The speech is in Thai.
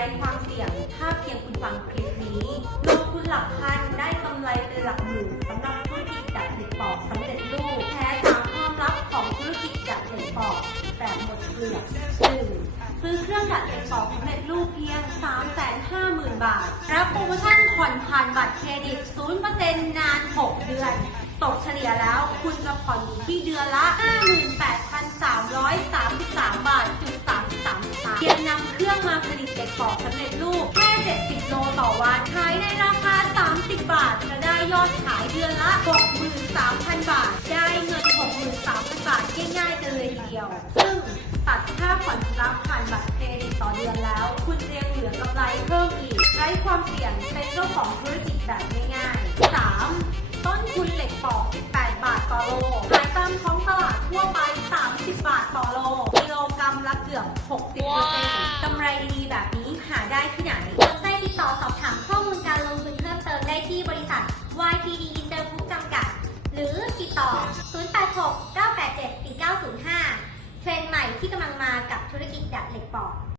รความเสี่ยง ถ้าเพียงคุณฟังคลิปนี้ ลงทุนหลักพันได้กำไรเป็นหลักหมื่นสำหรับธุรกิจจัดเหล็กปอกสำเร็จรูปแท้ตามความลับของธุรกิจจัดเหล็กปอกแบบหมดเปลือกหนึ่ซื้อเครื่องจัดเหล็กปอกสำเร็จรูปเพียง 350,000 บาท รับโปรโมชั่นผ่อนผ่านบัตรเครดิต 0%นาน 6 เดือน ตกเฉลี่ยแล้วคุณจะผ่อนที่เดือนละ 58,333 บาทจุด33เพียงนำเครื่องมา ลิตเด็กปอกสำเร็จรูปแค่ 70 โลต่อวัน ขายในราคา 30 บาท จะได้ยอดขายเดือนละ 63,000 บาท ได้เงิน 63,000 บาท ง่ายๆกันเลยทีเดียว ซึ่งตัดค่าผ่อนรับผ่านบัตรเครดิตต่อเดือนแล้ว คุณเรียงเหลือกำไรเพิ่มอีกไร้ความเสี่ยงเป็นเจ้าของธุรกิจแบบนี้ ต่อสอบถามข้อมูลการลงทุนเพิ่มเติมได้ที่บริษัท YTD Intergroup จำกัด หรือติดต่อ 086 987 4905 เทรนด์ใหม่ที่กำลังมากับธุรกิจดัดเหล็กปอก